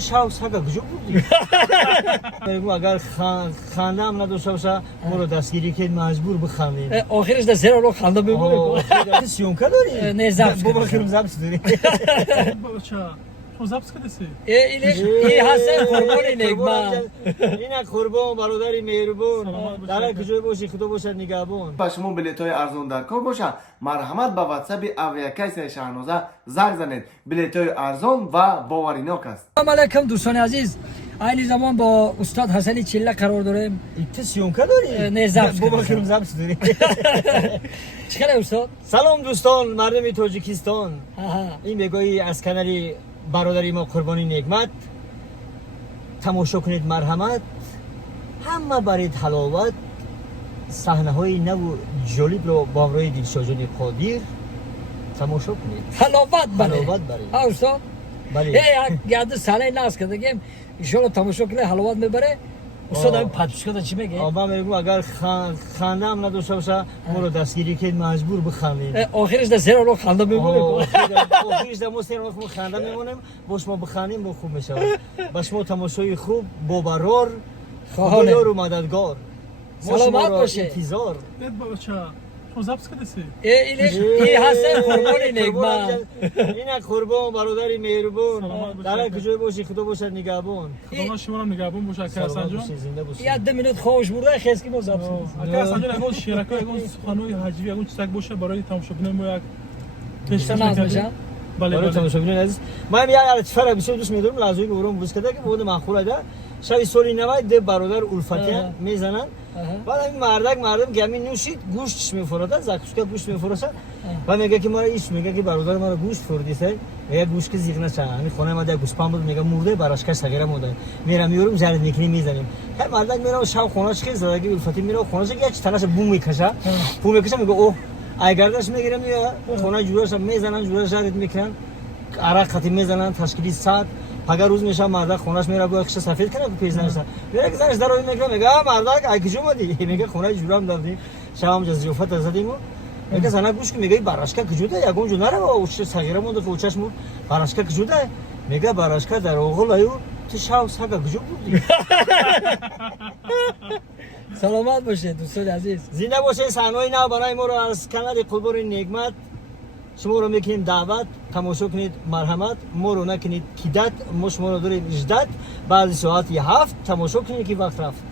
شاو ساگا کجا بودی؟ بگو اگر خانه هم نداشته باشه ما رو دستگیری که مجبور بخوانیم. آخرش در زیر رو خنده میمونه. سیونکا داری؟ نه زبط. بابا خیلی زبط داری. بچه تو زبط کدیسی؟ این حسن قربان نگما. این قربان برادری مهربان. در کجای باشی خدا باشد نگهبان. با شما بلیط‌های ارزان در کار باشه مرحمت به واتساپ اویاکای شهنازه زنگ زنید. بلیط‌های ارزان و باوریناک است. سلام علیکم دوستان عزیز. این زمان با استاد حسنی چله قرار داریم. تو سیونکا داری؟ نه زبط. بابا خیلی زبط داری. چیکاره استاد؟ سلام دوستان مردم تاجیکستان. این بگویی از کانال برادری ما قربانی نعمت تماشا کنید مرحمت همه برید حلاوت صحنه های نو و جالب رو با همراه دلشاد جان قادر تماشا کنید. حلاوت بله. حلاوت برید. ها استاد؟ بله. گرد ساله ناز کردیم. ان شاء الله تماشا کنه حلاوت میبره. استاد هم پادش کرده چی میگه؟ آبا میگم اگر خانه هم نداشته باشه ما رو دستگیری که مجبور بخوانیم. آخرش در زیر رو خنده میمونه. آخرش در ما سر ما خنده میمونیم باش ما بخوانیم با خوب میشه. باش ما تماشای خوب باورار خدایار و مددگار. سلامت باشه. انتظار. بچه تو زبط کدیسی؟ این حسن قربان نگما. این قربان برادری مهربان. در کجای باشی خدا باشد نگهبان. خدا شما رو نگهبان باشه که حسن جان. زنده باشی. یه 2 منوت خوش برده خیلی ما زبط. اگه حسن جان اگه شرکای اگه سخنوی حجوی اگه چیزی باشه برای تماشا بیننده ما یک پیشکش می‌کنیم. بله برای تماشا بیننده عزیز من یه لطفا بسیار دوست می‌دارم لازمی که برام بوس کرده که بود معقوله ده شب سالی 90 ده برادر الفته میزنن بعد این مردم گمی نوشید گوشتش میفروشن زاکوسکا گوشت میفروشن و میگه که ما ایش میگه که برادر ما گوشت فروخته میگه گوشت که زیغ نشه همین خونه ما ده گوسپان بود میگه مرده براشکش صغیره مونده میرم زرد میکنیم میزنیم هر مردم میره شب خونه‌اش که زدگی الفتی میره خونه‌اش یک تناش بوم میکشه میگه اوه ایگردش میگیرم یا خونه جورش میزنن جورش زرد میکنن عرق خطی میزنن تشکیلی ساعت اگر روز میشه مرد خونش میره با خش سفید کنه پیزنش میره که زنش درو میگه مرد ای کجا اومدی میگه خونه جورم دادیم شام جزیفت زدیم میگه زنا گوش که میگه براشکا کجا ده یگون جو نره و چه صغیره مونده فوچش مون براشکا کجا ده میگه براشکا در اوغل ایو تو شاو ساگا کجا بودی. سلامت باشه دوستان عزیز. زنده باشه صحنه‌ای نو برای ما رو از کانال قربان نعمت شما رو میکنیم دعوت تماشا کنید مرحمت ما رو نکنید کیدت ما شما رو داریم اجدت بعد ساعت 7 تماشا کنید که وقت رفت.